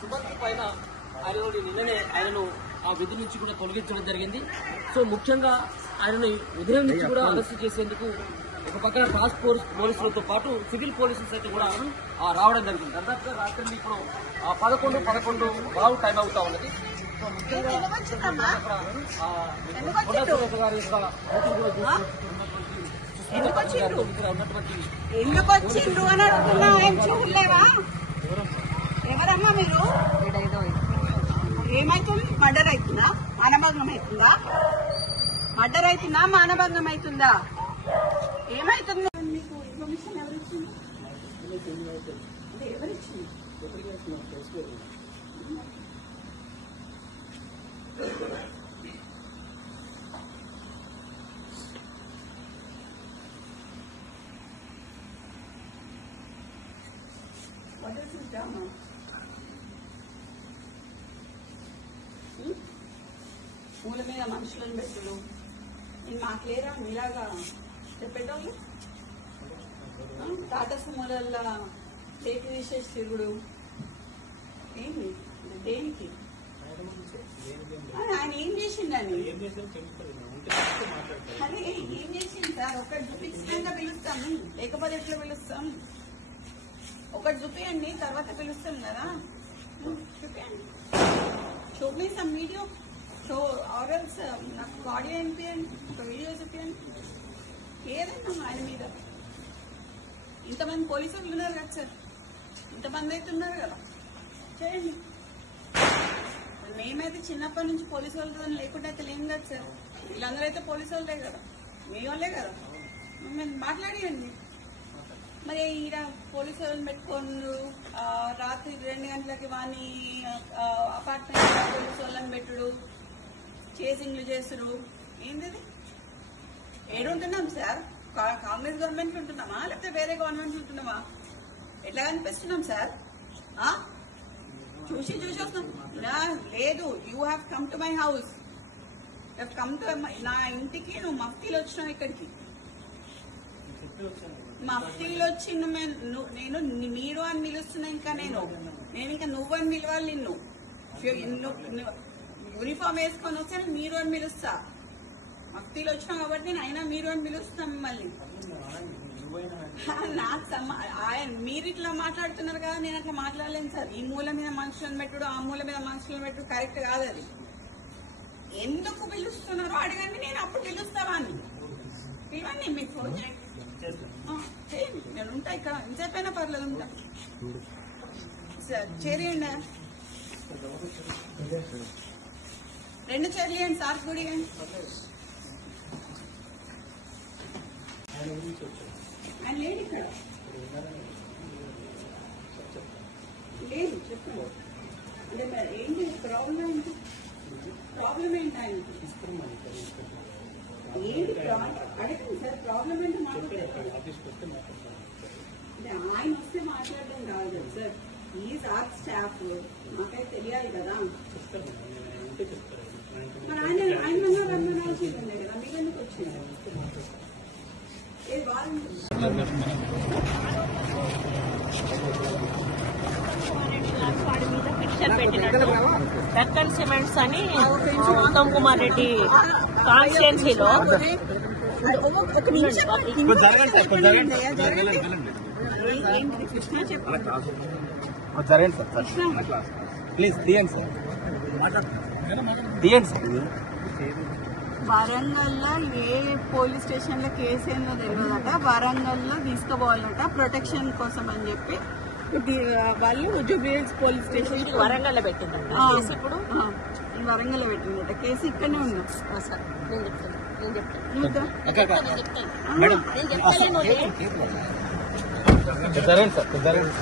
సుమంత్ పైన నిన్ననే ఆయనను ఆ విధి నుంచి కూడా తొలగించడం జరిగింది. సో ముఖ్యంగా ఆయనని ఉదయం నుంచి కూడా అరెస్ట్ చేసేందుకు ఒక పక్కన టాస్క్ ఫోర్స్ పోలీసులతో పాటు సివిల్ పోలీసులు అయితే కూడా రావడం జరిగింది. దాదాపుగా రాత్రి ఇప్పుడు 11 టైం అవుతా ఉన్నది. సో ముఖ్యంగా ఎవరమ్మా మీరు? ఏమైతుంది? మర్డర్ అవుతుందా? మానభంగం అవుతుందా? మర్డర్ అవుతుందా? మానభంగం అవుతుందా? ఏమైతుంది? మీకు information ఎవరిచ్చింది? ఎవరిచ్చింది? What is this drama? మూల మీద మనుషులను పెట్టుడు నేను మాట్లేరా మీలాగా చెప్పేటోళ్ళు టాటా సుమోలల్లా చేతి తీసేసి తిరుగుడు ఏంటి దేనికి? ఆయన ఏం చేసిండని? అదే ఏం చేసింది సార్? ఒకటి చూపించినాక పిలుస్తాము, లేకపోతే ఎట్లా పిలుస్తాం? ఒకటి చూపియండి, తర్వాత పిలుస్తాం కదా. చూపియండి, చూపిస్తాం వీడియో షో ఆర్ఎల్స్ నాకు ఆడియో వినిపించండి, ఒక వీడియో చూపించండి. ఏదైనా ఆయన మీద ఇంతమంది పోలీసులు ఉన్నారు కదా సార్, ఇంతమంది అయితే ఉన్నారు కదా, చేయండి. మేమైతే చిన్నప్పటి నుంచి పోలీసు వాళ్ళతో లేకుండా అయితే లేం కదా సార్. వీళ్ళందరూ అయితే పోలీసు వాళ్ళే కదా, మీ వాళ్ళే కదా. మేము మాట్లాడియండి. మరి ఈడ పోలీసు వాళ్ళని పెట్టుకోండు, రాత్రి 2 గంటలకి వాని అపార్ట్మెంట్ పోలీసు వాళ్ళని పెట్టుడు, చేసింగ్లు చేసుడు, ఏంటిది? ఏడుంటున్నాం సార్? కాంగ్రెస్ గవర్నమెంట్ ఉంటున్నామా లేకపోతే వేరే గవర్నమెంట్ ఉంటున్నామా? ఎట్లా కనిపిస్తున్నాం సార్? చూసి వస్తాం. లేదు, you have come to my house, come to నా ఇంటికి. నువ్వు మఫ్తీలు వచ్చినావు ఇక్కడికి, మఫ్తీలు వచ్చి నేను మీరు అని పిలుస్తున్నా. ఇంకా నేను ఇంకా నువ్వు అని పిలవాలి. నిన్ను యూనిఫామ్ వేసుకొని వస్తే మీరు అని పిలుస్తా. మఫ్తీలు వచ్చినావు కాబట్టి నేను అయినా మీరు అని పిలుస్తా మిమ్మల్ని. నాకు మీరు ఇట్లా మాట్లాడుతున్నారు కదా, నేను అట్లా మాట్లాడలేను సార్. ఈ మూల మీద మనుషులను పెట్టుడు, ఆ మూల మీద మనుషులను పెట్టుడు కరెక్ట్ కాదు. అది ఎందుకు పిలుస్తున్నారో అడగండి, నేను అప్పుడు పిలుస్తావా అని. పిలవండి, మీకు ఫోన్ చేయండి, నేను ఉంటా ఇక్కడ. ఎంతసేపైనా పర్లేదు, ఉంటా సార్. చేరియండి, 2 చైర్లు ఇవ్వండి సార్. కూడా ఇవ్వండి. ఆయన లేడు ఇక్కడ, లేదు. చెప్పండి, అంటే ఏంటి ప్రాబ్లం? ఏంటి ప్రాబ్లం? ఏంటి ఆయనకి? ఏంటి అడగండి సార్, ప్రాబ్లం ఏంటి మాట్లాడతారు? అంటే ఆయన వస్తే మాట్లాడడం కాదు కదా సార్. ఈజ్ ఆర్ స్టాఫ్, నాకైతే తెలియాలి కదా. మరి ఆయన రమ్మనాల్సింది ఉండే కదా, మీరు ఎందుకు వచ్చింది? డక్కన్ సిమెంట్స్ అని ఉత్తమ్ కుమార్ రెడ్డి కాన్స్టిట్యున్సీలో జరగండి సార్, ప్లీజ్ తీయండి సార్, తీయండి సార్. వరంగల్లో ఏ పోలీస్ స్టేషన్ లో కేసు ఏందో తెలియదట, వరంగల్లో తీసుకుపోవాలట ప్రొటెక్షన్ కోసం అని చెప్పి వాళ్ళు జూబ్లీహిల్స్ పోలీస్ స్టేషన్ వరంగల్లో పెట్టిందట. ఇప్పుడు వరంగల్లో పెట్టిందట కేసు. ఇక్కడనే ఉంది. జరగండి సార్, జరగండి.